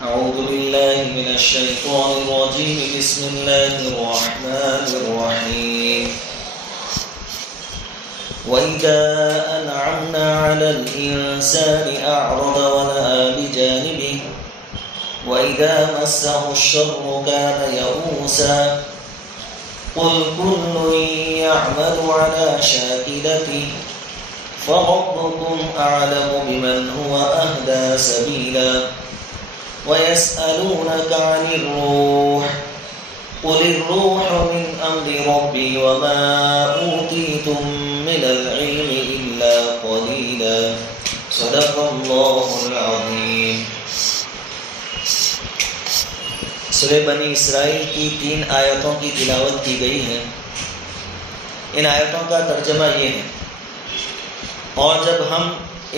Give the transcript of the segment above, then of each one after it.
أعوذ بالله من الشيطان الرجيم بسم الله الرحمن الرحيم وإذا أنعمنا على الإنسان أعرض ونأى بجانبه وإذا مسه الشر كان يئوسا قل كل يعمل على شاكلته فربكم أعلم بمن هو أهدى سبيلا ويسألونك عن الروح قل الروح من أمر ربي وما أوتيتم من العلم إلا قليلا صدق الله العظيم. سورہ بنی اسرائیل کی 3 آیتوں کی تلاوت کی گئی ہے. ان آیتوں کا ترجمہ یہ ہے: اور جب ہم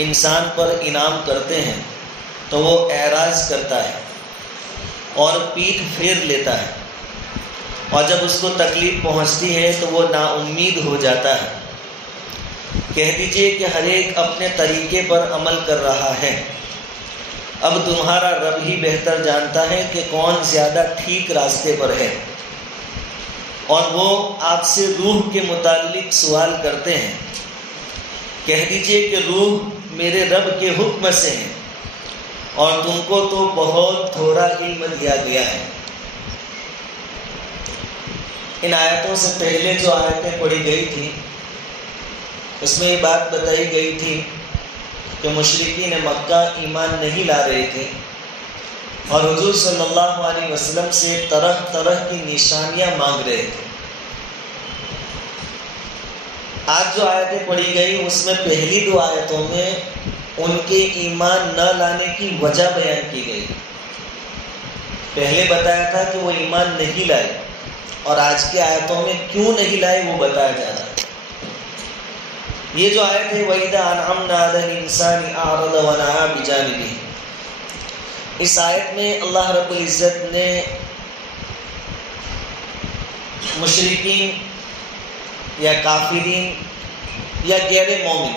انسان پر انعام کرتے ہیں تو وہ اعراض کرتا ہے اور پیٹھ پھیر لیتا ہے، اور جب اس کو تکلیف پہنچتی ہے تو وہ نا امید ہو جاتا ہے. کہہ دیجئے کہ ہر ایک اپنے طریقے پر عمل کر رہا ہے. اب تمہارا رب ہی بہتر جانتا ہے کہ کون زیادہ ٹھیک راستے پر ہے. اور وہ آپ سے روح کے متعلق سوال کرتے ہیں. کہہ دیجئے کہ روح میرے رب کے حکم سے ہے اور تم کو تو بہت تھوڑا علم دیا گیا ہے. ان آیتوں سے پہلے جو آیتیں پڑھی گئی تھی اس میں یہ بات بتائی گئی تھی کہ مشرکین مکہ ایمان نہیں لا رہے تھے اور حضور صلی اللہ علیہ وسلم سے طرح طرح کی نشانیاں مانگ رہے تھے. آج جو آیتیں پڑھی گئی اس میں پہلی 2 آیتوں میں ان کے ایمان نہ لانے کی وجہ بیان کی گئی. پہلے بتایا تھا کہ وہ ایمان نہیں لائے، اور آج کی آیتوں میں کیوں نہیں لائے وہ بتایا جا رہا ہے. یہ جو آیت ہے وَإِذَا أَنْعَمْنَا عَلَى الْإِنسَانِ أَعْرَضَ وَنَأَى بِجَانِبِهِ، اس آیت میں اللہ رب العزت نے مشرکین یا کافرین یا غیر مومن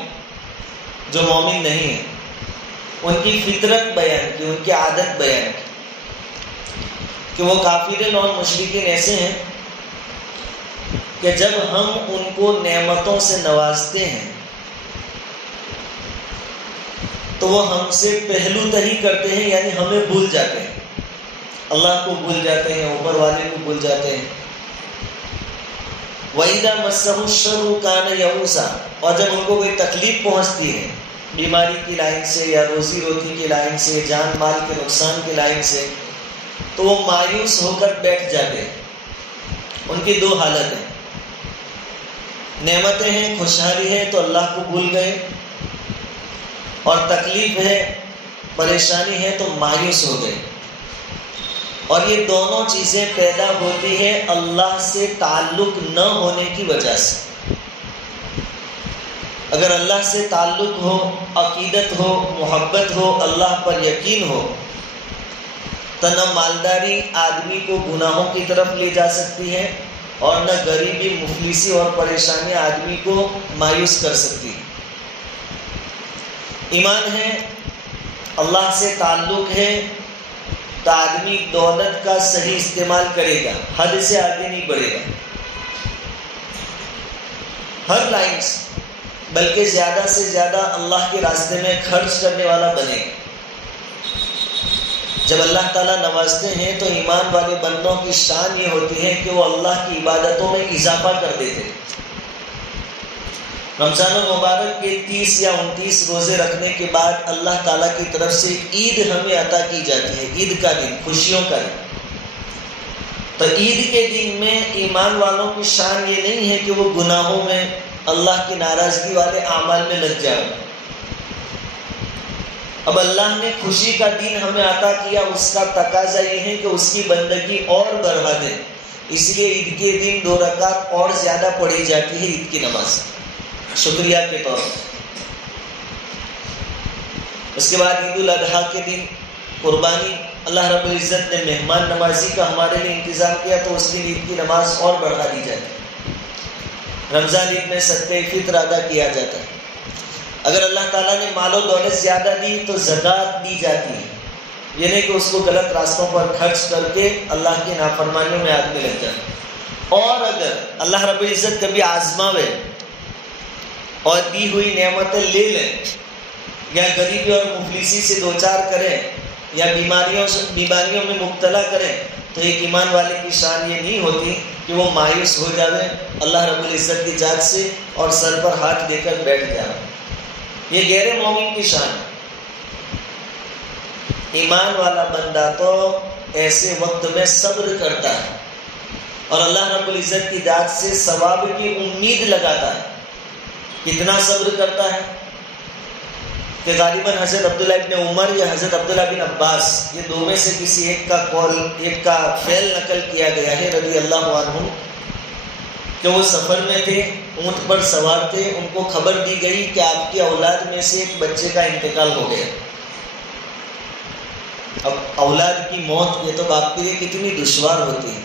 جو مومن نہیں ہیں ان کی فطرت بیان کی، ان کی عادت بیان کی کہ وہ کافرین اور مشرکین ایسے ہیں کہ جب ہم ان کو نعمتوں سے نوازتے ہیں تو وہ ہم سے پہلو تہی کرتے ہیں، یعنی ہمیں بھول جاتے ہیں، اللہ کو بھول جاتے ہیں، اوپر والے کو بھول جاتے ہیں. وَإِذَا مَسَّهُ الشَّرُّ كَانَ يَئُوسًا، اور جب ان کو کوئی تکلیف پہنچتی ہے بیماری کی لائن سے یا روزی روٹی کی لائن سے، جان مال کے نقصان کی لائن سے، تو وہ مایوس ہو کر بیٹھ جاتے ہیں. ان کی 2 حالت ہیں: نعمتیں ہیں، خوشحالی ہے تو اللہ کو بھول گئے، اور تکلیف ہے، پریشانی ہے تو مایوس ہو گئے. اور یہ دونوں چیزیں پیدا ہوتی ہے اللہ سے تعلق نہ ہونے کی وجہ سے. اگر اللہ سے تعلق ہو، عقیدت ہو، محبت ہو، اللہ پر یقین ہو تو نہ مالداری آدمی کو گناہوں کی طرف لے جا سکتی ہے اور نہ غریبی، مفلسی اور پریشانیاں آدمی کو مایوس کر سکتی ہے. ایمان ہے، اللہ سے تعلق ہے تو آدمی دولت کا صحیح استعمال کرے گا، حد سے آگے نہیں بڑھے گا، ہر لائن سے، بلکہ زیادہ سے زیادہ اللہ کے راستے میں خرچ کرنے والا بنے گا. جب اللہ تعالیٰ نوازتے ہیں تو ایمان والے بندوں کی شان یہ ہوتی ہے کہ وہ اللہ کی عبادتوں میں اضافہ کر دیتے ہیں. رمضان المبارک کے 30 یا 29 روزے رکھنے کے بعد اللہ تعالیٰ کی طرف سے عید ہمیں عطا کی جاتی ہے، عید کا دن، خوشیوں کا دن. تو عید کے دن میں ایمان والوں کی شان یہ نہیں ہے کہ وہ گناہوں میں، اللہ کی ناراضگی والے اعمال میں لگ جائے. اب اللہ نے خوشی کا دن ہمیں عطا کیا، اس کا تقاضا یہ ہے کہ اس کی بندگی اور بڑھا دیں. اس لیے عید کے دن 2 رکعت اور زیادہ پڑھی جاتی ہے عید کی نماز، شکریہ کے طور پر. اس کے بعد عید الاضحیٰ کے دن قربانی، اللہ رب العزت نے مہمان نوازی کا ہمارے لیے انتظام کیا تو اس دن عید کی نماز اور بڑھا دی جاتی ہے. رمضان عید میں صدقہ فطر ادا کیا جاتا ہے. اگر اللہ تعالیٰ نے مال و دولت زیادہ دی تو زکوٰۃ دی جاتی ہے، یہ نہیں کہ اس کو غلط راستوں پر خرچ کر کے اللہ کی نافرمانیوں میں آدمی لگ جائے۔ اور اگر اللہ رب العزت کبھی آزماوے اور دی ہوئی نعمتیں لے لیں، یا غریبی اور مفلسی سے دوچار کریں، یا بیماریوں میں مبتلا کریں، تو ایک ایمان والے کی شان یہ نہیں ہوتی کہ وہ مایوس ہو جائے اللہ رب العزت کی ذات سے اور سر پر ہاتھ دے کر بیٹھ جائے۔ یہ غیر مومن کی شان ہے۔ ایمان والا بندہ تو ایسے وقت میں صبر کرتا ہے اور اللہ رب العزت کی ذات سے ثواب کی امید لگاتا ہے۔ کتنا صبر کرتا ہے کہ غالباً حضرت عبداللہ ابن عمر یا حضرت عبداللہ بن عباس، یہ دو میں سے کسی ایک کا قول، ایک کا فعل نقل کیا گیا ہے رضی اللہ عنہ، کہ وہ سفر میں تھے، اونٹ پر سوار تھے، ان کو خبر دی گئی کہ آپ کی اولاد میں سے ایک بچے کا انتقال ہو گیا۔ اب اولاد کی موت یہ تو باپ کے لیے کتنی دشوار ہوتی ہے،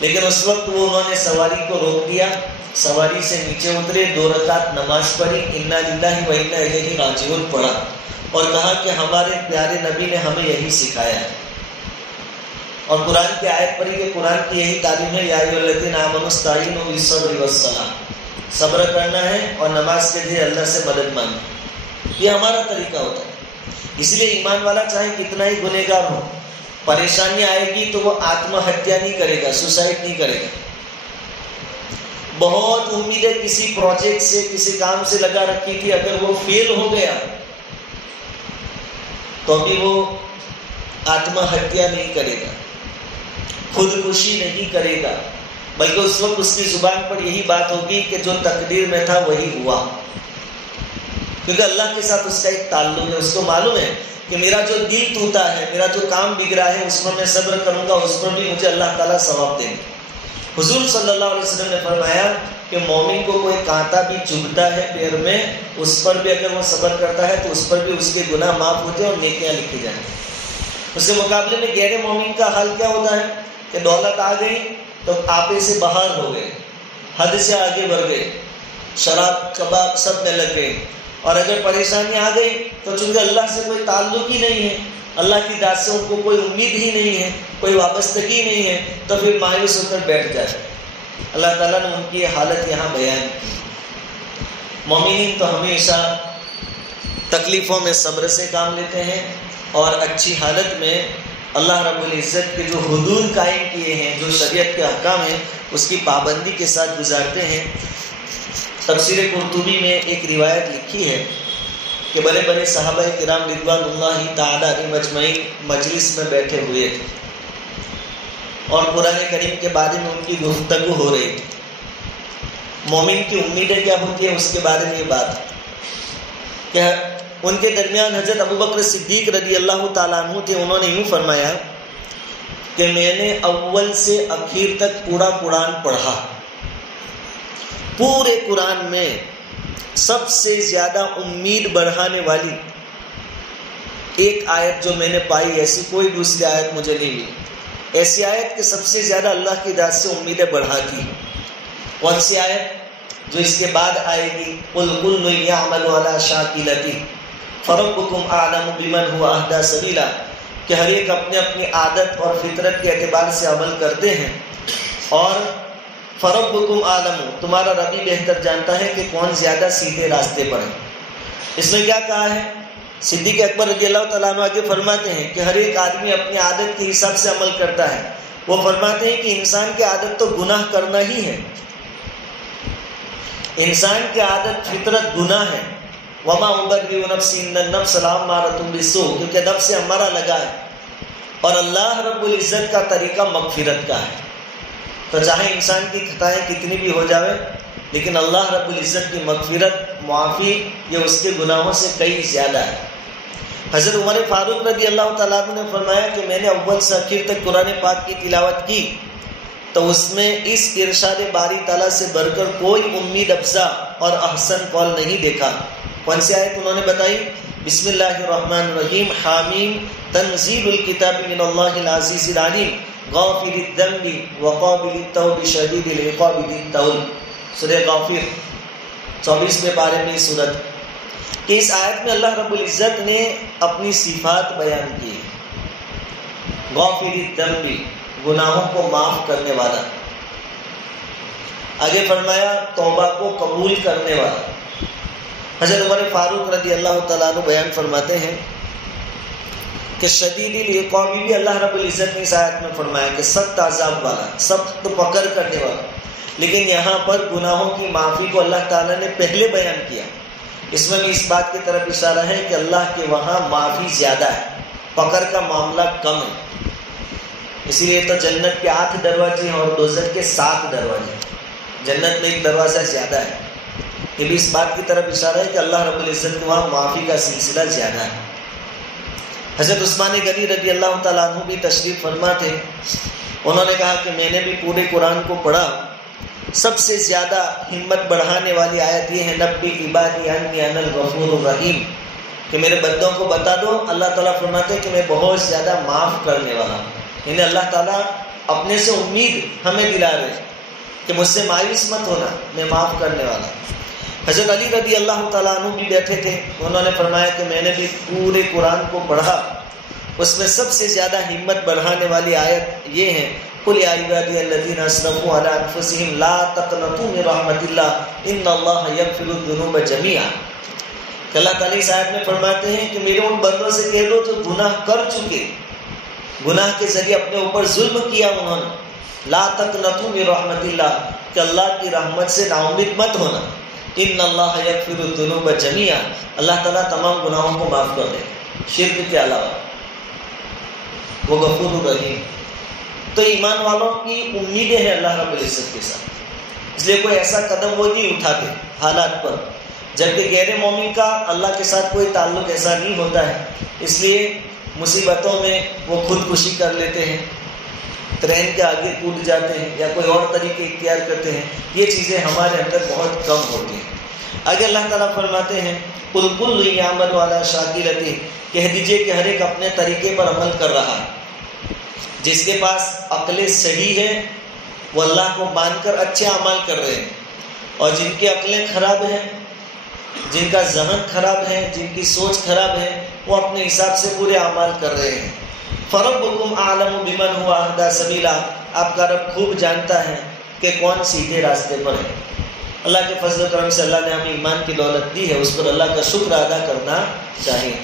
لیکن اس وقت انہوں نے سواری کو روک دیا، سواری سے نیچے اترے، 2 رکعت نماز پڑھی، انا للہ و انا الیہ راجعون پڑھا، اور کہا کہ ہمارے پیارے نبی نے ہمیں یہی سکھایا ہے۔ اور قرآن کی آیت پڑھی کہ قرآن کی یہی تعلیم ہے، یا ایھا الذین آمنوا استعینوا بالصبر والصلاۃ، صبر کرنا ہے اور نماز کے لیے اللہ سے مدد مانگنا۔ یہ ہمارا طریقہ ہوتا ہے۔ اس لیے ایمان والا چاہے کتنا ہی گنہگار ہو، پریشانی آئے گی تو وہ آتم ہتیا نہیں کرے گا، سوسائڈ نہیں کرے گا۔ بہت امیدیں کسی پروجیکٹ سے، کسی کام سے لگا رکھی تھی، اگر وہ فیل ہو گیا تو بھی وہ آتم ہتیا نہیں کرے گا، خودکشی نہیں کرے گا، بلکہ اس وقت اس کی زبان پر یہی بات ہوگی کہ جو تقدیر میں تھا وہی ہوا، کیونکہ اللہ کے ساتھ اس کا ایک تعلق ہے۔ اس کو معلوم ہے کہ میرا جو دل ٹوٹا ہے، میرا جو کام بگڑا ہے، اس پر میں صبر کروں گا، اس پر بھی مجھے اللہ تعالیٰ ثواب دیں گے۔ حضور صلی اللہ علیہ وسلم نے فرمایا کہ مومن کو کوئی کانٹا بھی چبھتا ہے پیر میں، اس پر بھی اگر وہ صبر کرتا ہے تو اس پر بھی اس کے گناہ معاف ہوتے ہیں اور نیکیاں لکھی جائیں۔ اس کے مقابلے میں غیر مومن کا حال کیا ہوتا ہے کہ دولت آ گئی تو آپے سے باہر ہو گئے، حد سے آگے بڑھ گئے، شراب کباب سب میں لگ گئے، اور اگر پریشانی آ گئی تو چونکہ اللہ سے کوئی تعلق ہی نہیں ہے، اللہ کی ذات سے ان کو کوئی امید ہی نہیں ہے، کوئی وابستگی نہیں ہے، تو پھر مایوس ہو کر بیٹھ جاتے۔ اللہ تعالیٰ نے ان کی حالت یہاں بیان کی۔ مومنین تو ہمیشہ تکلیفوں میں صبر سے کام لیتے ہیں اور اچھی حالت میں اللہ رب العزت کے جو حدود قائم کیے ہیں، جو شریعت کے احکام ہیں، اس کی پابندی کے ساتھ گزارتے ہیں۔ تفسیر قرطبی میں ایک روایت لکھی ہے کہ بڑے بڑے صحابہ کرام رضوان اللہ تعالیٰ علیہم اجمعین مجلس میں بیٹھے ہوئے تھے اور قرآن کریم کے بارے میں ان کی گفتگو ہو رہی تھی۔ مومن کی امیدیں کیا ہوتی ہیں اس کے بارے میں یہ بات کہ ان کے درمیان حضرت ابوبکر صدیق رضی اللہ تعالیٰ عنہ تھے۔ انہوں نے یوں فرمایا کہ میں نے اول سے اخیر تک پورا قرآن پڑھا، پورے قرآن میں سب سے زیادہ امید بڑھانے والی ایک آیت جو میں نے پائی، ایسی کوئی دوسری آیت مجھے نہیں ملی، ایسی آیت کہ سب سے زیادہ اللہ کی ذات سے امیدیں بڑھاتی۔ کون سی آیت؟ جو اس کے بعد آئے گی، قُلْ كُلٌّ يَعْمَلُ عَلَى شَاكِلَتِهِ فَرَبُّكُمْ أَعْلَمُ بِمَنْ هُوَ أَهْدَىٰ سَبِيلًا، کہ ہر ایک اپنے اپنی عادت اور فطرت کے اعتبار سے عمل کرتے ہیں، اور فَرَبُّكُمْ أَعْلَمُ، تمہارا رب ہی بہتر جانتا ہے کہ کون زیادہ سیدھے راستے پر ہے۔ اس میں کیا کہا ہے؟ صدیق اکبر رضی اللہ تعالیٰ عنہ آگے فرماتے ہیں کہ ہر ایک آدمی اپنی عادت کے حساب سے عمل کرتا ہے۔ وہ فرماتے ہیں کہ انسان کی عادت تو گناہ کرنا ہی ہے، انسان کی عادت فطرت گناہ ہے۔ وَمَا أُبَرِّئُ نَفْسِي إِنَّ النَّفْسَ لَأَمَّارَةٌ بِالسُّوءِ، کیونکہ نفس سے ہمارا لگا ہے، اور اللہ رب العزت کا طریقہ مغفرت کا ہے۔ تو چاہے انسان کی خطائیں کتنی بھی ہو جاوے، لیکن اللہ رب العزت کی مغفرت، معافی، یہ اس کے گناہوں سے کئی زیادہ ہے۔ حضرت عمر فاروق رضی اللہ تعالیٰ عنہ نے فرمایا کہ میں نے اول سے آخر تک قرآن پاک کی تلاوت کی تو اس میں اس ارشاد باری تعالیٰ سے بڑھ کر کوئی امید افزا اور احسن قول نہیں دیکھا۔ کون سی آیت انہوں نے بتائی؟ بسم اللہ الرحمن الرحیم، حامیم، تنزیل الکتاب من اللہ العزیز العلیم، غافر الذنب وقابل التوب شدید العقاب ذی الطول۔ سورہ غافر 24ویں پارے میں سورت، کہ اس آیت میں اللہ رب العزت نے اپنی صفات بیان کی ہے. غافر الذنب، گناہوں کو معاف کرنے والا. آگے فرمایا توبہ کو قبول کرنے والا. حضرت عمر فاروق رضی اللہ تعالیٰ عنہ بیان فرماتے ہیں کہ شدید العقاب بھی اللہ رب العزت نے اس آیت میں فرمایا کہ سخت عذاب والا، سخت پکڑ کرنے والا. لیکن یہاں پر گناہوں کی معافی کو اللہ تعالیٰ نے پہلے بیان کیا. اس میں بھی اس بات کی طرف اشارہ ہے کہ اللہ کے وہاں معافی زیادہ ہے، پکڑ کا معاملہ کم ہے. اسی لیے تو جنت کے 8 دروازے ہیں اور دوزخ کے 7 دروازے. جنت میں ایک دروازہ زیادہ ہے. یہ بھی اس بات کی طرف اشارہ ہے کہ اللہ رب العزت کے وہاں معافی کا سلسلہ زیادہ ہے. حضرت عثمان غنی رضی اللہ تعالیٰ عنہ بھی تشریف فرما تھے. انہوں نے کہا کہ میں نے بھی پورے قرآن کو پڑھا، سب سے زیادہ ہمت بڑھانے والی آیت یہ ہے نبی عبادی انی انا الغفور الرحیم، کہ میرے بندوں کو بتا دو. اللہ تعالیٰ فرماتے ہیں کہ میں بہت زیادہ معاف کرنے والا ہوں. یعنی اللہ تعالیٰ اپنے سے امید ہمیں دلا رہے ہیں کہ مجھ سے مایوس مت ہونا، میں معاف کرنے والا ہوں. حضرت علی رضی اللہ تعالیٰ عنہ بھی بیٹھے تھے. انہوں نے فرمایا کہ میں نے بھی پورے قرآن کو پڑھا، اس میں سب سے زیادہ ہمت بڑھانے والی آیت یہ ہے قل یا عبادی الذین اسرفوا علی انفسہم لا تقنطوا من رحمت اللہ ان اللہ یغفر الذنوب جمیعا. کہ اللہ تعالیٰ اس آیت میں فرماتے ہیں کہ میرے ان بندوں سے کہہ دو جو گناہ کر چکے، گناہ کے ذریعے اپنے اوپر ظلم کیا انہوں نے، لا تقنطوا من رحمت اللہ، کہ اللہ کی رحمت سے نا امید مت ہونا. ان اللہ یغفر الذنوب جمیعا، اللہ تعالیٰ تمام گناہوں کو معاف کر دے شرک کے علاوہ. وہ غفور الرحیم. تو ایمان والوں کی امیدیں ہیں اللہ رب العزت کے ساتھ، اس لیے کوئی ایسا قدم وہ نہیں اٹھاتے حالات پر، جبکہ غیر مومن کا اللہ کے ساتھ کوئی تعلق ایسا نہیں ہوتا ہے. اس لیے مصیبتوں میں وہ خودکشی کر لیتے ہیں، ٹرین کے آگے کود جاتے ہیں یا کوئی اور طریقے اختیار کرتے ہیں. یہ چیزیں ہمارے اندر بہت کم ہوتی ہیں. آگے اللہ تعالیٰ فرماتے ہیں قل کل یعمل علی شاکلتہ، کہہ دیجئے کہ ہر ایک اپنے طریقے پر عمل کر رہا ہے. جس کے پاس عقلیں صحیح ہیں وہ اللہ کو مان کر اچھے اعمال کر رہے ہیں، اور جن کی عقلیں خراب ہیں، جن کا ذہن خراب ہے، جن کی سوچ خراب ہے، وہ اپنے حساب سے برے اعمال کر رہے ہیں. فربکم اعلم بمن هو اهدی سبیلا، آپ کا رب خوب جانتا ہے کہ کون سیدھے راستے پر ہے. اللہ کے فضل و کرم سے اللہ نے ہمیں ایمان کی دولت دی ہے، اس پر اللہ کا شکر ادا کرنا چاہیے.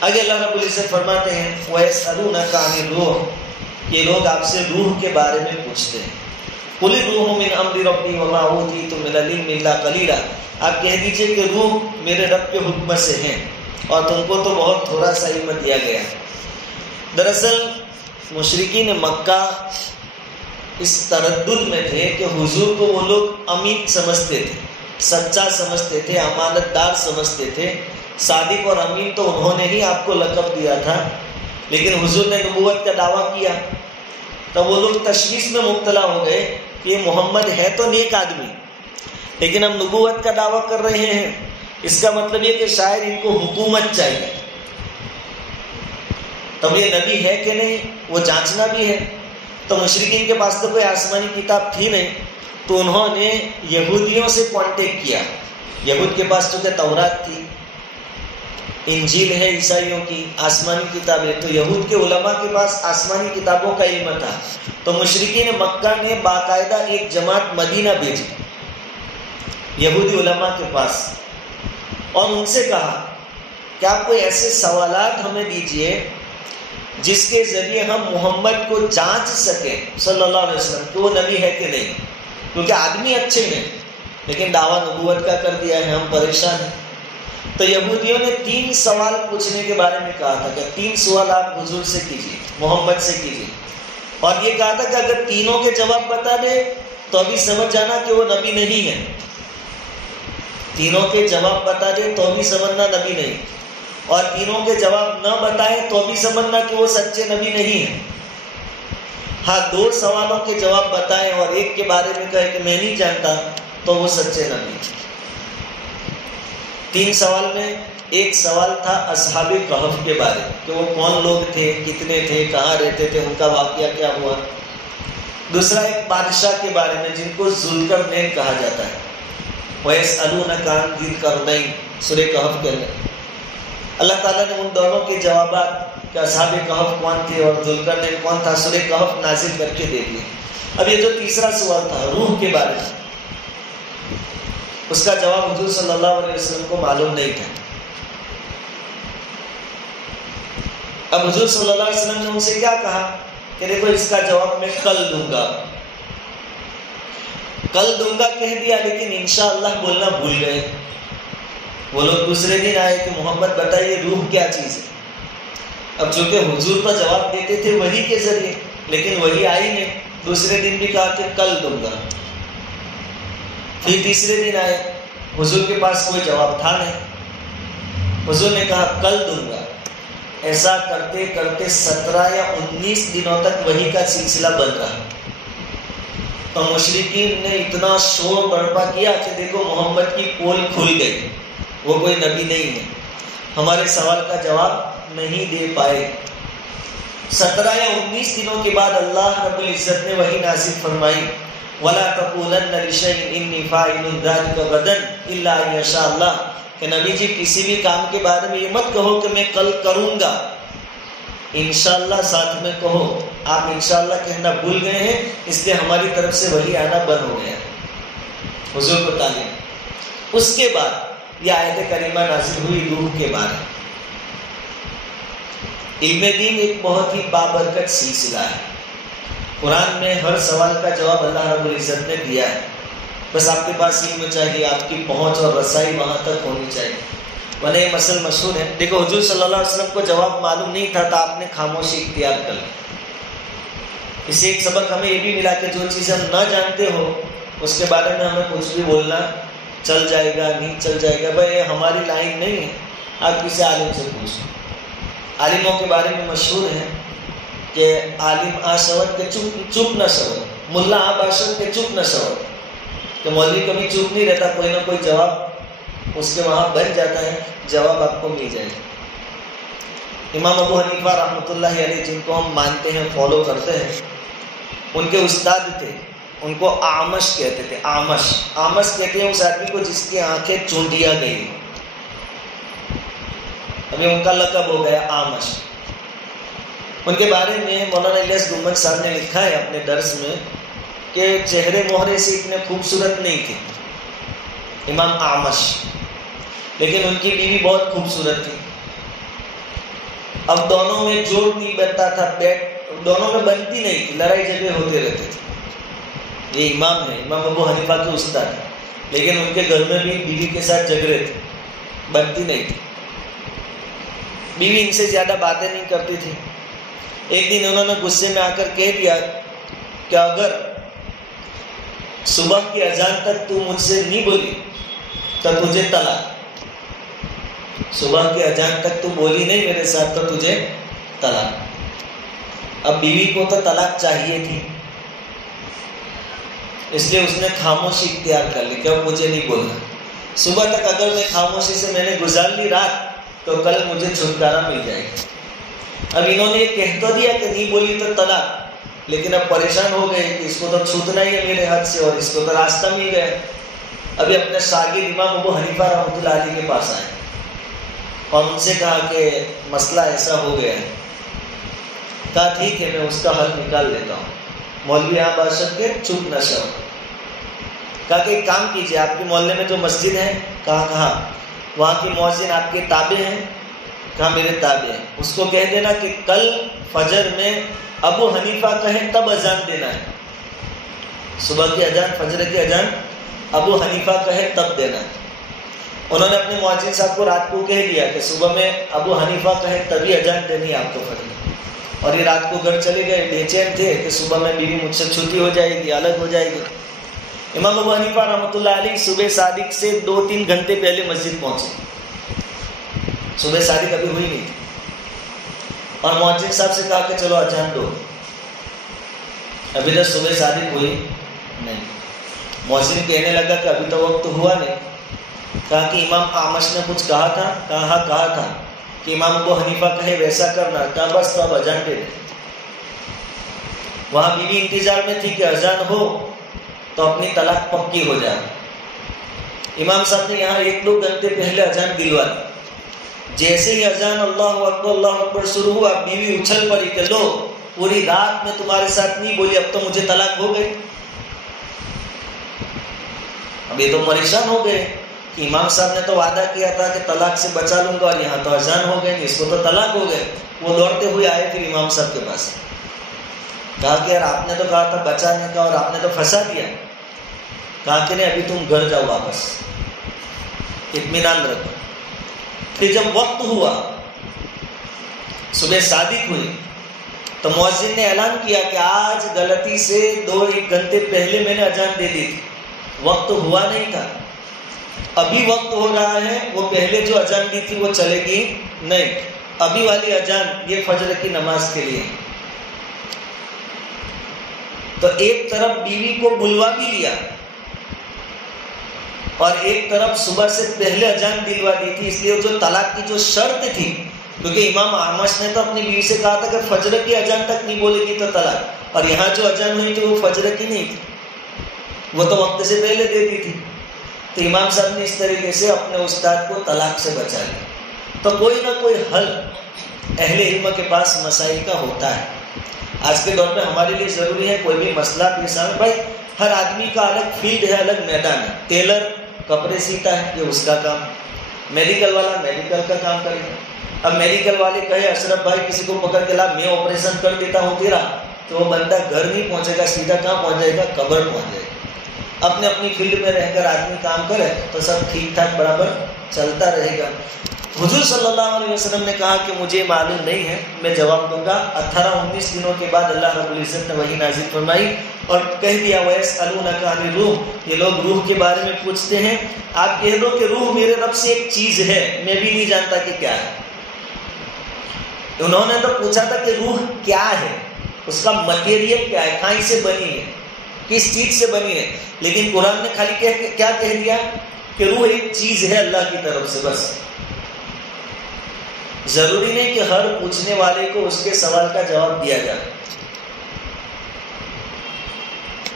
آگے اللہ رب العزت فرماتے ہیں وَيَسْأَلُونَكَ عَنِ الرُّوحِ، یہ لوگ آپ سے روح کے بارے میں پوچھتے ہیں. قُلِ الرُّوحُ مِنْ أَمْرِ رَبِّي وَمَا أُوتِيتُم مِنَ الْعِلْمِ إِلَّا قَلِيلًا، آپ کہہ دیجئے کہ روح میرے رب کے حکم سے ہیں اور تم کو تو بہت تھوڑا سا علم دیا گیا. دراصل مشرکین مکہ اس تردد میں تھے کہ حضور کو وہ لوگ امین سمجھتے تھے، سچا سمجھتے تھے، امانت دار سمجھتے تھے. صادق اور امین تو انہوں نے ہی آپ کو لقب دیا تھا، لیکن حضور نے نبوت کا دعویٰ کیا تو وہ لوگ تشویش میں مبتلا ہو گئے کہ یہ محمد ہے تو نیک آدمی، لیکن ہم نبوت کا دعویٰ کر رہے ہیں، اس کا مطلب یہ کہ شاید ان کو حکومت چاہیے. تب یہ نبی ہے کہ نہیں وہ جانچنا بھی ہے. تو مشرکین کے پاس تو کوئی آسمانی کتاب تھی نہیں، تو انہوں نے یہودیوں سے کانٹیکٹ کیا. یہود کے پاس چونکہ تورات تھی، انجیل ہے عیسائیوں کی، آسمانی کتاب ہے، تو یہود کے علماء کے پاس آسمانی کتابوں کا علم تھا. تو مشرکین مکہ نے باقاعدہ ایک جماعت مدینہ بھیجی یہودی علماء کے پاس، اور ان سے کہا کہ آپ کوئی ایسے سوالات ہمیں دیجئے جس کے ذریعے ہم محمد کو جانچ سکیں صلی اللہ علیہ وسلم کہ وہ نبی ہے کہ نہیں. کیونکہ آدمی اچھے ہیں لیکن دعویٰ نبوت کا کر دیا ہے، ہم پریشان ہیں. تو یہودیوں نے 3 سوال پوچھنے کے بارے میں کہا تھا کہ 3 سوال آپ حضور سے کیجیے، محمد سے کیجیے، اور یہ کہا تھا کہ اگر تینوں کے جواب بتا دے تو ابھی سمجھ جانا کہ وہ نبی نہیں ہے. تینوں کے جواب بتا دے تو ابھی سمجھنا نبی نہیں، اور تینوں کے جواب نہ بتائے تو ابھی سمجھنا کہ وہ سچے نبی نہیں ہیں. ہاں 2 سوالوں کے جواب بتائے اور ایک کے بارے میں کہے کہ میں نہیں جانتا تو وہ سچے نبی. 3 سوال میں ایک سوال تھا اصحاب کہف کے بارے میں کہ وہ کون لوگ تھے، کتنے تھے، کہاں رہتے تھے، ان کا واقعہ کیا ہوا. دوسرا ایک بادشاہ کے بارے میں جن کو ذوالقرنین کہا جاتا ہے. وَيَسْأَلُونَكَ عَنْ ذِي الْقَرْنَيْنِ، سورہ کہف کے اندر اللہ تعالیٰ نے ان دونوں کے جوابات کہ اصحاب کہف کون تھے اور ذوالقرنین کون تھا سورہ کہف نازل کر کے دے دیے۔ اب یہ جو تیسرا سوال تھا روح کے بارے میں، اس کا جواب حضور صلی اللہ علیہ وسلم کو معلوم نہیں تھا۔ اب حضور صلی اللہ علیہ وسلم نے ان سے کیا کہا کہ دیکھو اس کا جواب میں کل دوں گا، کل دوں گا کہہ دیا، لیکن انشاءاللہ بولنا بھول گئے۔ وہ لوگ دوسرے دن آئے کہ محمد بتائیے روح کیا چیز ہے۔ اب چونکہ حضور تو جواب دیتے تھے وحی کے ذریعے، لیکن وحی آئی نہیں۔ دوسرے دن بھی کہا کہ کل دوں گا، پھر تیسرے دن آئے، حضور کے پاس کوئی جواب تھا نہیں۔ حضور نے کہا کل دوں گا۔ ایسا کرتے کرتے 17 یا 19 دنوں تک وحی کا سلسلہ بن رہا، تو مشرکین نے اتنا شور برپا کیا کہ دیکھو محمد کی پول کھل گئی، وہ کوئی نبی نہیں ہے، ہمارے سوال کا جواب نہیں دے پائے۔ 17 یا 19 دنوں کے بعد اللہ رب العزت نے وحی نازل فرمائی، وَلَا تَقُولَنَّ لِشَيْءٍ إِنِّي فَاعِلٌ ذَلِكَ غَدًا إِلَّا أَن يَشَاءَ اللَّهُ، کہ نبی جی کسی بھی کام کے بارے میں یہ مت کہو کہ میں کل کروں گا، انشاءاللہ ساتھ میں کہو۔ آپ انشاءاللہ کہنا بھول گئے ہیں، اس لیے ہماری طرف سے وحی آنا بند ہو گیا۔ حضور کو تعلیم۔ اس کے بعد یہ آیت کریمہ نازل ہوئی روح کے بارے میں۔ علم دین ایک بہت ہی بابرکت سلسلہ ہے۔ قرآن میں ہر سوال کا جواب اللہ رب العزت نے دیا ہے، بس آپ کے پاس علم چاہیے، آپ کی پہنچ اور رسائی وہاں تک ہونی چاہیے، ورنہ یہ مسئلہ مشہور ہے۔ دیکھو حضور صلی اللہ علیہ وسلم کو جواب معلوم نہیں تھا تو آپ نے خاموشی اختیار کر لی۔ اس سے ایک سبق ہمیں یہ بھی ملا کہ جو چیز ہم نہ جانتے ہو اس کے بارے میں ہمیں کچھ بھی بولنا چل جائے گا نہیں چل جائے گا، بھائی یہ ہماری لائن نہیں ہے، آپ کسی عالم سے پوچھیں۔ عالموں کے بارے میں مشہور ہے کہ عالم آ شود کہ چپ نہ شود، ملا آ باشد کہ چپ نہ شود، کہ مولوی کبھی چپ نہیں رہتا، کوئی نہ کوئی جواب اس کے وہاں بن جاتا ہے، جواب آپ کو مل جائے گا۔ امام ابو حنیفہ رحمۃ اللہ علیہ جن کو ہم مانتے ہیں فالو کرتے ہیں، ان کے استاد تھے، ان کو آمش کہتے تھے۔ آمش کہتے ہیں اس آدمی کو جس کی آنکھیں چونٹیا گئی، ابھی ان کا لقب ہو گیا آمش۔ ان کے بارے میں مولانا الیاس گنبد صاحب نے لکھا ہے اپنے درس میں کہ چہرے مہرے سے اتنے خوبصورت نہیں تھے امام آمش، لیکن ان کی بیوی بہت خوبصورت تھی۔ اب دونوں میں جوڑ نہیں بنتا تھا، دونوں میں بنتی نہیں تھی، لڑائی جھگڑے ہوتے رہتے تھے۔ یہ امام ہے، امام ابو حنیفہ کے استاد ہیں، لیکن ان کے گھر میں بھی بیوی کے ساتھ جھگڑے تھے، بنتی نہیں تھی۔ بیوی ان سے زیادہ باتیں نہیں کرتی تھی۔ ایک دن انہوں نے غصے میں آ کر کہہ دیا کہ اگر صبح کی اذان تک تو مجھ سے نہیں بولی تو تجھے طلاق، صبح کی اذان تک تو بولی نہیں میرے ساتھ تو تجھے طلاق۔ اب بیوی کو تو طلاق چاہیے تھی، اس لیے اس نے خاموشی اختیار کر لی کہ اب مجھے نہیں بولنا، صبح تک اگر میں خاموشی سے میں نے گزار لی رات تو کل مجھے چھٹکارا مل جائے گا۔ اب انہوں نے یہ کہہ تو دیا کہ نہیں بولی تو طلاق، لیکن اب پریشان ہو گئے کہ اس کو تو چھوٹنا ہی ہے میرے ہاتھ سے اور اس کو تو راستہ مل گیا۔ ابھی اپنے شاگرد امام ابو حنیفہ رحمۃ اللہ علیہ کے پاس آئے اور ان سے کہا کہ مسئلہ ایسا ہو گیا ہے۔ کہا ٹھیک ہے میں اس کا حل نکال لیتا ہوں، مولوی آپ باشد کے چپ نہ شو۔ کہا کہ ایک کام کیجیے، آپ کے محلے میں جو مسجد ہے، کہاں وہاں کے مؤذن آپ کے تابع ہیں؟ کہا میرے تابع ہیں۔ اس کو کہہ دینا کہ کل فجر میں ابو حنیفہ کہے تب اذان دینا ہے، صبح کی اذان، فجر کی اذان ابو حنیفہ کہے تب دینا ہے۔ انہوں نے اپنے مؤذن صاحب کو رات کو کہہ دیا کہ صبح میں ابو حنیفہ کہے تبھی اذان دینی ہے آپ کو فجر، اور یہ رات کو گھر چلے گئے، بے چین تھے کہ صبح میں بیوی مجھ سے چھٹی ہو جائے گی، الگ ہو جائے گی۔ امام ابو حنیفہ رحمۃ اللہ علیہ صبح صادق سے 2-3 گھنٹے پہلے مسجد پہنچے، صبح صادق ابھی ہوئی نہیں تھی، اور مؤذن صاحب سے کہا کہ چلو اذان دو، ابھی تک صبح صادق ہوئی نہیں۔ مؤذن کہنے لگا کہ ابھی تو وقت ہوا نہیں۔ کہا کہ امام آمش نے کچھ کہا تھا؟ کہا تھا کہ امام ابو حنیفہ کہے ویسا کرنا، کہا بس تو اب اذان دے دے۔ وہاں بیوی انتظار میں تھی کہ اذان ہو تو اپنی طلاق پکی ہو جائے۔ امام صاحب نے یہاں 1-2 گھنٹے پہلے اذان دلوا دی. جیسے ہی اذان اللہ اکبر شروع ہوا، بیوی اچھل پڑی کہ لو پوری رات میں تمہارے ساتھ نہیں بولی، اب تو مجھے طلاق ہو گئی. اب یہ تو پریشان ہو گئے کہ امام صاحب نے تو وعدہ کیا تھا کہ طلاق سے بچا لوں گا، اور یہاں تو اذان ہو گئے، اس کو تو طلاق ہو گئے. وہ دوڑتے ہوئے آئے پھر امام صاحب کے پاس، کہا کہ یار آپ نے تو کہا تھا بچانے کا اور آپ نے تو پھنسا دیا. کہا کہ نہیں، ابھی تم گھر جاؤ واپس، اطمینان رکھو. پھر جب وقت ہوا، صبح صادق ہوئی، تو مؤذن نے اعلان کیا کہ آج غلطی سے 2-1 گھنٹے پہلے میں نے اذان دے دی تھی، وقت ہوا نہیں تھا، ابھی وقت ہو رہا ہے. وہ پہلے جو اذان دی تھی وہ چلے گی نہیں، ابھی والی اذان یہ فجر کی نماز کے لیے. تو ایک طرف بیوی کو بلوا بھی لیا اور ایک طرف صبح سے پہلے اذان دلوا دی تھی. اس لیے جو طلاق کی جو شرط تھی، کیونکہ امام اعمش نے تو اپنی بیوی سے کہا تھا کہ فجر کی اذان تک نہیں بولے گی تو طلاق، اور یہاں جو اذان ہوئی تھی وہ فجر کی نہیں تھی، وہ تو وقت سے پہلے دے دی تھی. تو امام صاحب نے اس طریقے سے اپنے استاد کو طلاق سے بچا لیا. تو کوئی نہ کوئی حل اہل علم کے پاس مسائل کا ہوتا ہے. آج کے دور میں ہمارے لیے ضروری ہے کوئی بھی مسئلہ پیش آئے، بھائی ہر آدمی کا الگ فیلڈ ہے، الگ میدان ہے. ٹیلر کپڑے سیتا ہے، یہ اس کا کام. میڈیکل والا میڈیکل کا کام کرے گا. اب میڈیکل والے کہے اشرف بھائی کسی کو پکڑ کے لا، میں آپریشن کر دیتا ہوں تیرا، تو وہ بندہ گھر نہیں پہنچے گا، سیدھا کہاں پہنچ جائے گا؟ قبر پہنچ جائے گا. اپنے اپنی فیلڈ میں رہ کر آدمی کام کرے تو سب ٹھیک ٹھاک برابر چلتا رہے گا. حضور صلی اللہ علیہ وسلم نے کہا کہ مجھے معلوم نہیں ہے، میں جواب دوں گا. 18-19 دنوں کے بعد اللہ رب العزت نے وحی نازل فرمائی اور کہہ دیا وَيَسْأَلُونَكَ عَنِ الرُّوحِ، یہ لوگ روح کے بارے میں پوچھتے ہیں، آپ کہہ دو کہ روح میرے رب سے ایک چیز ہے، میں بھی نہیں جانتا کہ کیا ہے. انہوں نے تو پوچھا تھا کہ روح کیا ہے، اس کا مٹیریل کیا ہے، کہاں سے بنی ہے، کس چیز سے بنی ہے. لیکن قرآن نے خالی کیا کہہ دیا کہ روح ایک چیز ہے اللہ کی طرف سے. بس ضروری نہیں کہ ہر پوچھنے والے کو اس کے سوال کا جواب دیا جائے.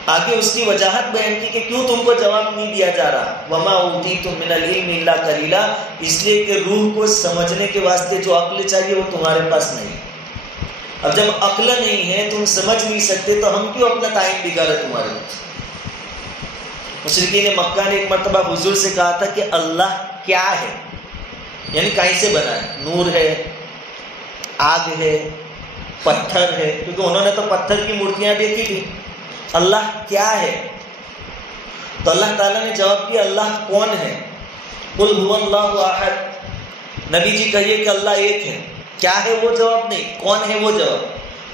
آگے اس کی وجاہت بیان کی کہ کیوں تم کو جواب نہیں دیا جا رہا. وما اوتیتم من العلم الا قلیلا، اس لیے کہ روح کو سمجھنے کے واسطے جو عقل چاہیے وہ تمہارے پاس نہیں. اب جب عقل نہیں ہے، تم سمجھ نہیں سکتے، تو ہم کیوں اپنا ٹائم بگاڑے تمہارے پاس. مشرکین مکہ نے ایک مرتبہ حضور سے کہا تھا کہ اللہ کیا ہے، یعنی کہیں سے بنا ہے، نور ہے، آگ ہے، پتھر ہے، کیونکہ انہوں نے تو پتھر کی مورتیاں دیکھی تھی. اللہ کیا ہے؟ تو اللہ تعالیٰ نے جواب دیا اللہ کون ہے. قل هو اللہ احد، نبی جی کہیے کہ اللہ ایک ہے. کیا ہے وہ جواب نہیں، کون ہے وہ جواب.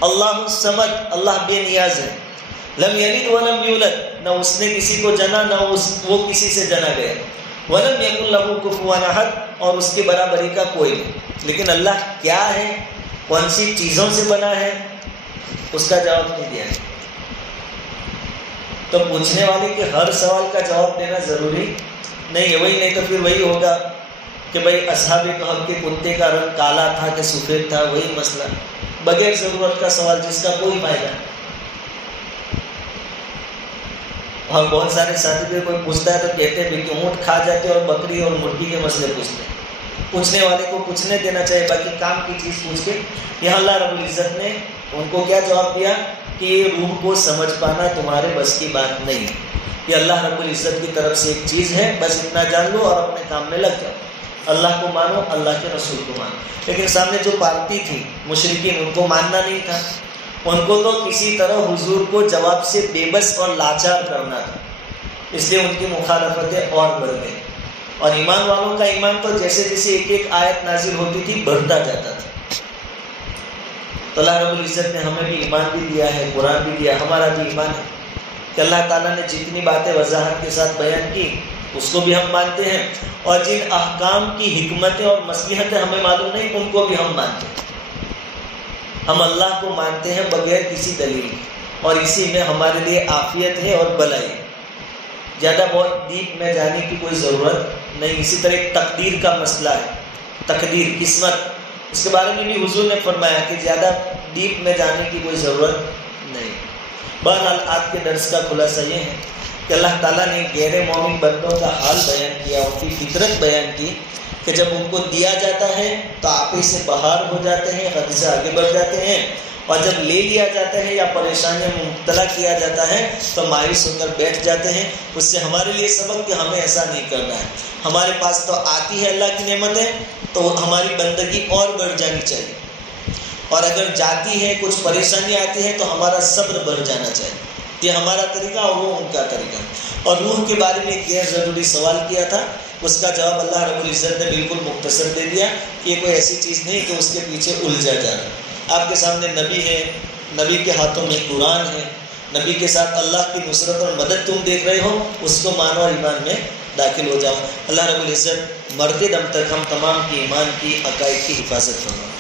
اللہ الصمد، اللہ بے نیاز ہے. لم یلد ولم یولد، نہ اس نے کسی کو جنا نہ وہ کسی سے جنا گیا. ولم یکن لہ کفوا احد، اور اس کی برابری کا کوئی نہیں. لیکن اللہ کیا ہے، کون سی چیزوں سے بنا ہے، اس کا جواب نہیں دیا. تو پوچھنے والے کے ہر سوال کا جواب دینا ضروری نہیں ہے. وہی نہیں تو پھر وہی ہوگا کہ بھائی اصحاب کہف کے کتے کا رنگ کالا تھا کہ سفید تھا، وہی مسئلہ، بغیر ضرورت کا سوال جس کا کوئی فائدہ نہیں. اور بہت سارے ساتھی بھی کوئی پوچھتا ہے تو کہتے ہیں کہ اونٹ کھا جاتے اور بکری اور مرغی کے مسئلے پوچھتے ہیں. پوچھنے والے کو پوچھنے دینا چاہیے، باقی کام کی چیز پوچھ کے. یہاں اللہ رب العزت نے ان کو کیا جواب دیا کہ یہ روح کو سمجھ پانا تمہارے بس کی بات نہیں، یہ اللہ رب العزت کی طرف سے ایک چیز ہے، بس اتنا جان لو اور اپنے کام میں لگ جاؤ. اللہ کو مانو، اللہ کے رسول کو مانو. لیکن سامنے جو پارٹی تھی مشرکین، ان کو ماننا نہیں تھا. ان کو تو کسی طرح حضور کو جواب سے بے بس اور لاچار کرنا تھا، اس لیے ان کی مخالفتیں اور بڑھ گئی. اور ایمان والوں کا ایمان تو جیسے جیسے ایک ایک آیت نازل ہوتی تھی بڑھتا جاتا تھا. تو اللہ رب العزت نے ہمیں بھی ایمان بھی دیا ہے، قرآن بھی دیا. ہمارا بھی ایمان ہے کہ اللہ تعالیٰ نے جتنی باتیں وضاحت کے ساتھ بیان کی اس کو بھی ہم مانتے ہیں، اور جن احکام کی حکمتیں اور مصلحتیں ہمیں معلوم نہیں ان کو بھی ہم مانتے ہیں. ہم اللہ کو مانتے ہیں بغیر کسی دلیل، اور اسی میں ہمارے لیے عافیت ہے اور بھلائی. زیادہ بہت ڈیپ میں جانے کی کوئی ضرورت نہیں. اسی طرح ایک تقدیر کا مسئلہ ہے، تقدیر، قسمت، اس کے بارے میں بھی حضور نے فرمایا کہ زیادہ ڈیپ میں جانے کی کوئی ضرورت نہیں. بہرحال آج کے درس کا خلاصہ یہ ہے کہ اللہ تعالیٰ نے غیر مومن بندوں کا حال بیان کیا، ان کی فطرت بیان کی کہ جب ان کو دیا جاتا ہے تو آپے سے باہر ہو جاتے ہیں، حد سے آگے بڑھ جاتے ہیں، اور جب لے لیا جاتا ہے یا پریشانیوں میں مبتلا کیا جاتا ہے تو مایوس ہو کر بیٹھ جاتے ہیں۔ اس سے ہمارے لیے سبق کہ ہمیں ایسا نہیں کرنا ہے۔ ہمارے پاس تو آتی ہے اللہ کی نعمتیں تو ہماری بندگی اور بڑھ جانی چاہیے، اور اگر جاتی ہے کچھ پریشانی آتی ہے تو ہمارا صبر بڑھ جانا چاہیے۔ یہ ہمارا طریقہ اور وہ ان کا طریقہ۔ اور روح کے بارے میں ایک غیر ضروری سوال کیا تھا، اس کا جواب اللہ رب العزت نے بالکل مختصر دے دیا کہ یہ کوئی ایسی چیز نہیں کہ اس کے پیچھے الجھا جانا۔ آپ کے سامنے نبی ہے، نبی کے ہاتھوں میں قرآن ہے، نبی کے ساتھ اللہ کی نصرت اور مدد تم دیکھ رہے ہو، اس کو مانو اور ایمان میں داخل ہو جاؤ۔ اللہ رب العزت مرتے دم تک ہم تمام کی ایمان کی عقائد کی حفاظت فرمائے۔